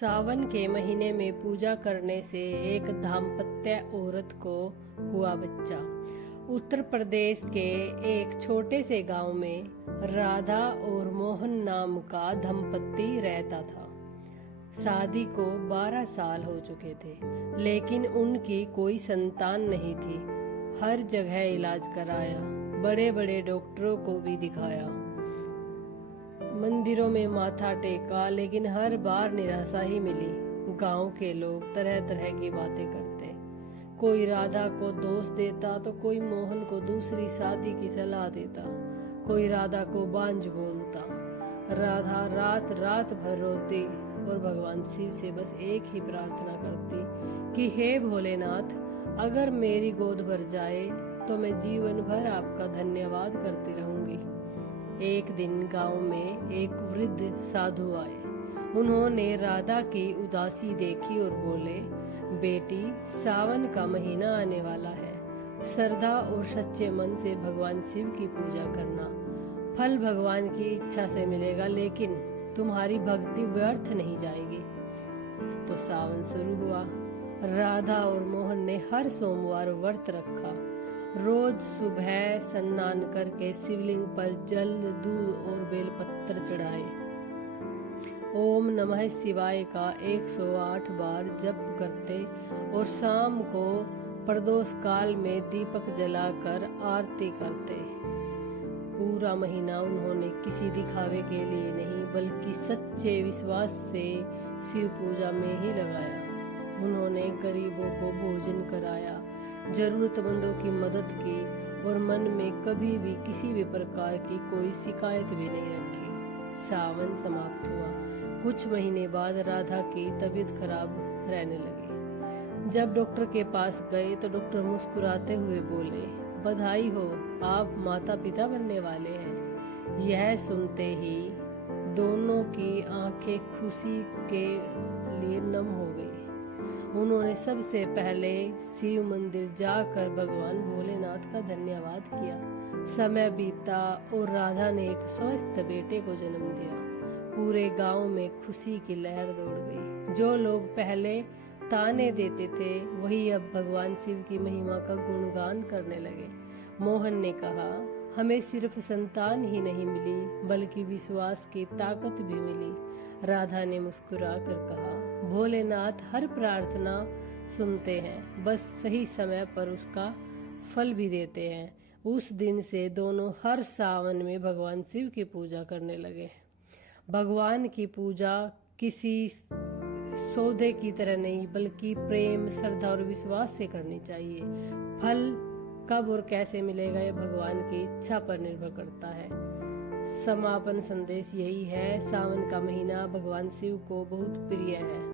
सावन के महीने में पूजा करने से एक दाम्पत्य औरत को हुआ बच्चा। उत्तर प्रदेश के एक छोटे से गांव में राधा और मोहन नाम का दंपत्ति रहता था। शादी को 12 साल हो चुके थे, लेकिन उनकी कोई संतान नहीं थी। हर जगह इलाज कराया, बड़े बड़े डॉक्टरों को भी दिखाया, मंदिरों में माथा टेका, लेकिन हर बार निराशा ही मिली। गांव के लोग तरह तरह की बातें करते, कोई राधा को दोष देता तो कोई मोहन को दूसरी शादी की सलाह देता, कोई राधा को बांझ बोलता। राधा रात रात भर रोती और भगवान शिव से बस एक ही प्रार्थना करती कि हे भोलेनाथ, अगर मेरी गोद भर जाए तो मैं जीवन भर आपका धन्यवाद करती रहूंगी। एक दिन गांव में एक वृद्ध साधु आए। उन्होंने राधा की उदासी देखी और बोले, बेटी, सावन का महीना आने वाला है। श्रद्धा और सच्चे मन से भगवान शिव की पूजा करना। फल भगवान की इच्छा से मिलेगा, लेकिन तुम्हारी भक्ति व्यर्थ नहीं जाएगी। तो सावन शुरू हुआ। राधा और मोहन ने हर सोमवार व्रत रखा। रोज सुबह स्नान करके शिवलिंग पर जल, दूध और बेलपत्र चढ़ाए। ओम नमः शिवाय का 108 बार जप करते और शाम को प्रदोष काल में दीपक जलाकर आरती करते। पूरा महीना उन्होंने किसी दिखावे के लिए नहीं, बल्कि सच्चे विश्वास से शिव पूजा में ही लगाया। उन्होंने गरीबों को भोजन कराया, जरूरतमंदों की मदद की और मन में कभी भी किसी भी प्रकार की कोई शिकायत भी नहीं रखी। सावन समाप्त हुआ। कुछ महीने बाद राधा की तबीयत खराब रहने लगी। जब डॉक्टर के पास गए तो डॉक्टर मुस्कुराते हुए बोले, बधाई हो, आप माता पिता बनने वाले हैं। यह सुनते ही दोनों की आंखें खुशी के लिए नम हो गई। उन्होंने सबसे पहले शिव मंदिर जाकर भगवान भोलेनाथ का धन्यवाद किया। समय बीता और राधा ने एक स्वस्थ बेटे को जन्म दिया। पूरे गांव में खुशी की लहर दौड़ गई। जो लोग पहले ताने देते थे, वही अब भगवान शिव की महिमा का गुणगान करने लगे। मोहन ने कहा, हमें सिर्फ संतान ही नहीं मिली, बल्कि विश्वास की ताकत भी मिली। राधा ने मुस्कुरा कर कहा, भोलेनाथ हर प्रार्थना सुनते हैं, बस सही समय पर उसका फल भी देते हैं। उस दिन से दोनों हर सावन में भगवान शिव की पूजा करने लगे। भगवान की पूजा किसी सौदे की तरह नहीं, बल्कि प्रेम, श्रद्धा और विश्वास से करनी चाहिए। फल कब और कैसे मिलेगा, यह भगवान की इच्छा पर निर्भर करता है। समापन संदेश यही है, सावन का महीना भगवान शिव को बहुत प्रिय है।